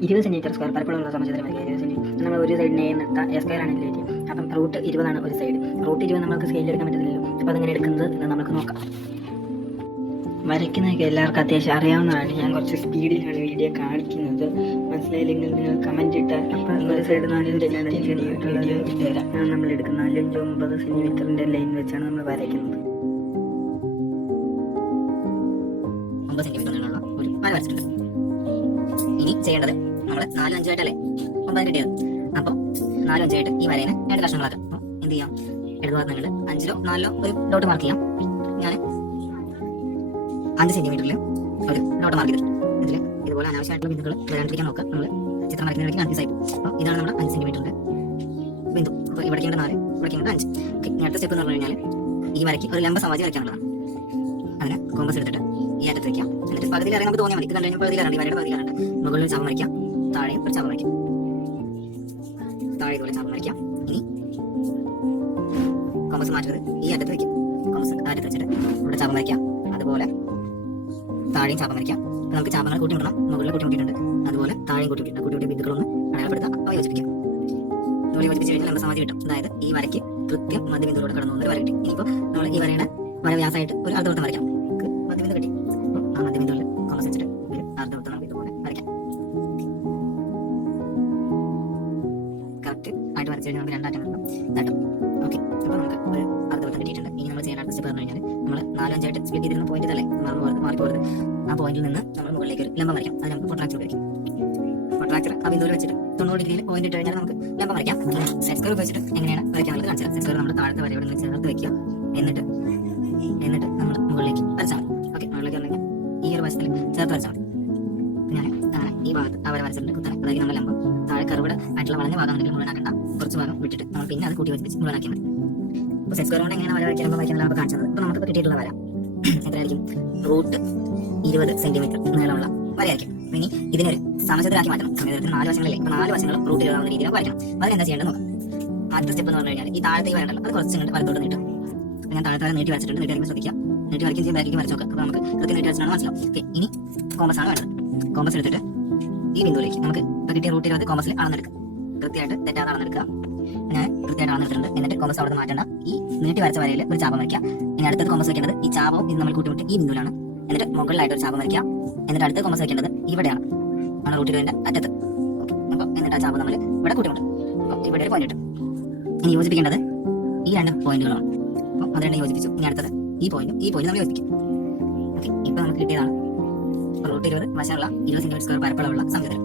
20 centimetre square പരപ്പളമുള്ള സമചതുരം വരയ്ക്കുക. 20 centimetre നമ്മൾ ഒരു സൈഡിനെ നിർത്താം. എ സ്ക്വയർ ആണ് ഇതിലേക്ക്. അപ്പം റൂട്ട് 20 ഒരു സൈഡ്. റൂട്ട് 20 നമുക്ക് സ്കെയിൽ എടുക്കാൻ പറ്റുന്നില്ലല്ലോ. അപ്പോൾ അതെങ്ങനെ എടുക്കുന്നത് എന്ന് നമുക്ക് നോക്കാം. വരയ്ക്കുന്നതൊക്കെ എല്ലാവർക്കും അത്യാവശ്യം അറിയാവുന്നതാണ്. ഞാൻ കുറച്ച് സ്പീഡിലാണ് വീഡിയോ കാണിക്കുന്നത്. മനസ്സിലായില്ലെങ്കിൽ നിങ്ങൾ കമൻറ്റ് ഇട്ടാൽ അപ്പോൾ ഒരു സൈഡ് 4 സെൻറ്റിമീറ്റർ വീഡിയോ ഇട്ടുതരാം. നമ്മൾ എടുക്കുന്ന 4-9 സെൻറ്റിമീറ്ററിൻ്റെ ലൈൻ വെച്ചാണ് നമ്മൾ വരയ്ക്കുന്നത്. 9 സെൻറ്റിമീറ്റർ നീളമുള്ള ഒരു വര വരച്ചിട്ടുണ്ട്. ഇനി ചെയ്യേണ്ടത് നമ്മൾ 4-5 ആയിട്ടല്ലേ 9 കിട്ടിയത്. അപ്പോൾ 4-5 ആയിട്ട് ഈ വരേനെ 2 കഷ്ണങ്ങളാക്കാം. അപ്പോൾ എന്ത് ചെയ്യാം, ഇടതുഭാഗത്ത് 5-ലോ 4-ലോ ഒരു ഡോട്ട് മാർക്ക് ചെയ്യാം. ഞാൻ 5 സെൻറ്റിമീറ്ററിൽ ഒരു ഡോട്ട് മാർക്ക് ചെയ്തിട്ടുണ്ട്. ഇതിൽ ഇതുപോലെ അനാവശ്യമായിട്ടുള്ള ബിന്ദുക്കൾ വരാണ്ടിരിക്കാൻ നോക്കുക. നമ്മൾ ചിത്രം വരയ്ക്കുന്നതിലേക്ക് കൺഫ്യൂസ് ആയി. അപ്പോൾ ഇതാണ് നമ്മുടെ 5 സെൻറ്റിമീറ്ററിൻ്റെ ബിന്ദു. അപ്പോൾ ഇവിടെ 4, ഇവിടെ 5. ഇനി അടുത്ത സ്റ്റെപ്പ് എന്ന് പറഞ്ഞു കഴിഞ്ഞാൽ ഈ വരയ്ക്ക് ഒരു ലംബ സമവാചി വരയ്ക്കാനുള്ളതാണ്. അതിന് കോമ്പസ് എടുത്തിട്ട് ഈ അറ്റത്ത് വയ്ക്കാം. എന്നിട്ട് പകുതിയിൽ അറിയാൻ നമുക്ക് തോന്നിയാൽ മതി. ഇത് കണ്ടു കഴിഞ്ഞാൽ പകുതിയിലാണ്, ഈ വരയുടെ പകുതിയിലാണ്. മുകളിൽ ഒരു ചാപം വരയ്ക്കാം, താഴെ ഒരു ചാപം വരയ്ക്കാം, താഴെ ഇതുപോലെ ചാപം വരയ്ക്കാം. ഇനി കോമ്പസ് മാറ്റുന്നത് ഈ അറ്റത്ത് വയ്ക്കാം. കോമ്പസ് അറ്റത്ത് വെച്ചിട്ട് ഇവിടെ ചാപം വരയ്ക്കാം. അതുപോലെ താഴെയും ചാപം വരയ്ക്കാം. അപ്പോൾ നമുക്ക് ചാപങ്ങൾ കൂട്ടിമുട്ടണം. മുകളിൽ കൂട്ടിമുട്ടിയിട്ടുണ്ട്, അതുപോലെ താഴെയും കൂട്ടിമുട്ടിയിട്ടുണ്ട്. കൂട്ടിമുട്ടിയ ബിന്ദുക്കളൊന്ന് അടയാളപ്പെടുത്താം. അപ്പോൾ യോജിപ്പിക്കാം. നമ്മൾ യോജിപ്പിച്ച് കഴിഞ്ഞാൽ ലംബസമാധി കിട്ടും. അതായത് ഈ വരയ്ക്ക് കൃത്യം മധ്യബിന്ദുവിലൂടെ കടന്നു വന്നൊരു വര കിട്ടി. ഇനിയിപ്പോൾ നമ്മൾ ഈ വരയുടെ വരവ്യാസമായിട്ട് ഒരു അർദ്ധവൃത്തം വരയ്ക്കാം. മധ്യബിന്ദു കിട്ടി. അപ്പോൾ ആ മധ്യബിന്ദുവിൽ കോമ്പസ് വെച്ചിട്ട് ഒരു അർദ്ധവൃത്തം നമുക്ക് ഇതുപോലെ വരയ്ക്കാം. കറക്റ്റ് ആയിട്ട് വരച്ചു കഴിഞ്ഞാൽ നമുക്ക് 2 അറ്റം നട്ടും. ഓക്കെ, അപ്പോൾ നമുക്ക് ഒരു അർദ്ധവൃത്തം കിട്ടിയിട്ടുണ്ട്. ഇനി നമ്മൾ ചെയ്യാൻ അടുത്ത സ്റ്റെപ്പ് പറഞ്ഞു കഴിഞ്ഞാൽ നമ്മൾ 4-5 ആയിട്ട് സ്പ്ലിറ്റ് ചെയ്തിരുന്ന പോയിന്റ് അല്ലേ മാറിപ്പോകരുത്. ആ പോയിന്റിൽ നിന്ന് നമ്മൾ മുകളിലേക്ക് ഒരു ലംബം വരയ്ക്കാം. അത് നമുക്ക് പ്രൊട്രാക്ടർ ഉപയോഗിക്കും. പ്രൊട്രാക്ടർ ആ ബിന്ദുവിൽ വെച്ചിട്ട് 90 ഡിഗ്രിയിൽ പോയിന്റ് ഇട്ട് കഴിഞ്ഞാൽ നമുക്ക് ലംബം വരയ്ക്കാം. സെറ്റ് സ്ക്വയർ ഉപയോഗിച്ചിട്ട് എങ്ങനെയാണ് വരയ്ക്കാനുള്ളത് കാണിച്ചു തരാം. സെറ്റ് സ്ക്വയർ നമ്മൾ താഴത്തെ വരയോട് ചേർത്ത് വെക്കുക. എന്നിട്ട് നമ്മൾ മുകളിലേക്ക് വരച്ചാൽ മതി. ഓക്കെ, മുകളിലേക്ക് വന്നു കഴിഞ്ഞാൽ ഈ ഒരു വശത്തിൽ ചേർത്ത് വരച്ചാൽ മതി. ഞാൻ അങ്ങനെ ഈ ഭാഗത്ത് ആ വര വരച്ചിട്ടുണ്ട് കുത്തനെ. അതായത് നമ്മുടെ ലംബം താഴെ കറുവിടെ ആയിട്ടുള്ള വളഞ്ഞ ഭാഗം ഉണ്ടെങ്കിൽ മുഴുവനാക്കണ്ട, കുറച്ച് ഭാഗം വിട്ടിട്ട് നമ്മൾ പിന്നെ അത് കൂട്ടി വെച്ച് മുഴുവനാക്കിയാൽ മതി. അപ്പോൾ സെറ്റ് സ്ക്വയർ കൊണ്ട് എങ്ങനെയാണ് വര വരയ്ക്കാൻ വരയ്ക്കുന്നത് നമുക്ക് കാണിച്ചത്. അപ്പോൾ നമുക്ക് കിട്ടിയിട്ടുള്ള വര എത്രയായിരിക്കും? റൂട്ട് 20 സെൻറ്റിമീറ്റർ നീളമുള്ള വരയായിരിക്കും. ഇനി ഇതിനൊരു സമചതുരാക്കി മാറ്റണം. സമചതുരത്തിന് 4 വശങ്ങളില്ലേ, അപ്പോൾ 4 വശങ്ങളും റൂട്ട് 20 രീതിയിൽ വരയ്ക്കണം. അതിനെന്താ ചെയ്യേണ്ടത് നോക്കാം. ആദ്യത്തെ സ്റ്റെപ്പ് എന്ന് പറഞ്ഞു കഴിഞ്ഞാൽ ഈ താഴത്തെ ഈ വരണ്ടല്ലോ, അത് കുറച്ച് കണ്ട് വലത്തോട്ട് നീട്ടും. ഞാൻ താഴത്തെ വരെ നീട്ടി വരച്ചിട്ടുണ്ട്. നീട്ടി വരയ്ക്കാൻ ശ്രദ്ധിക്കുക. നീട്ടി വരയ്ക്കും ചെയ്യും, ബാക്കിലേക്ക് വരച്ച് നോക്കാം. അപ്പോൾ നമുക്ക് കൃത്യം നീട്ടി വരച്ചാണ് മനസ്സിലാവും. ഓക്കെ, ഇനി കോമ്പസ് ആണ് വേണ്ടത്. കോമ്പസ് എടുത്തിട്ട് ഈ ബിന്ദുവിലേക്ക് നമുക്ക് കിട്ടിയ റൂട്ട് 20 കോമ്പസിൽ അളന്നെടുക്കാം. കൃത്യമായിട്ട് തെറ്റാതെ അളന്നെടുക്കുക. ഞാൻ കൃത്യമായിട്ട് അളന്നെടുത്തിട്ടുണ്ട്. എന്നിട്ട് കോമ്പസ് അവിടെ മാറ്റേണ്ട. ഈ നീട്ടി വരച്ച വരയിൽ ഒരു ചാപം വരയ്ക്കാം. ഇനി അടുത്തത് കോമ്പസ് വയ്ക്കേണ്ടത് ഈ ചാപവും ഇത് നമ്മൾ കൂട്ടിമുട്ടി ഈ ബിന്ദുവിലാണ്. എന്നിട്ട് മുകളിലായിട്ട് ഒരു ചാപം വരയ്ക്കാം. എന്നിട്ട് അടുത്ത കോമ്പസ് വയ്ക്കേണ്ടത് ഇവിടെയാണ്, ആണ് റൂട്ട് 20 അറ്റത്ത്. ഓക്കെ, അപ്പോൾ എന്നിട്ട് ആ ചാപം നമ്മൾ ഇവിടെ കൂട്ടിമുട്ടും. അപ്പോൾ ഇവിടെ ഒരു പോയിന്റ് ഇട്ടു. ഇനി യോജിപ്പിക്കേണ്ടത് ഈ 2 പോയിന്റുകളാണ്. അപ്പോൾ അത് 2 യോജിപ്പിച്ചു. ഇനി അടുത്തത് ഈ പോയിന്റ് നമ്മൾ യോജിപ്പിക്കും. ഓക്കെ, ഇപ്പോൾ നമുക്ക് കിട്ടിയതാണ് റൂട്ട് 20 വശമുള്ള 20 സെൻറ്റിമീറ്റർ സ്ക്വയർ പരപ്പളവുള്ള സമചതുരം.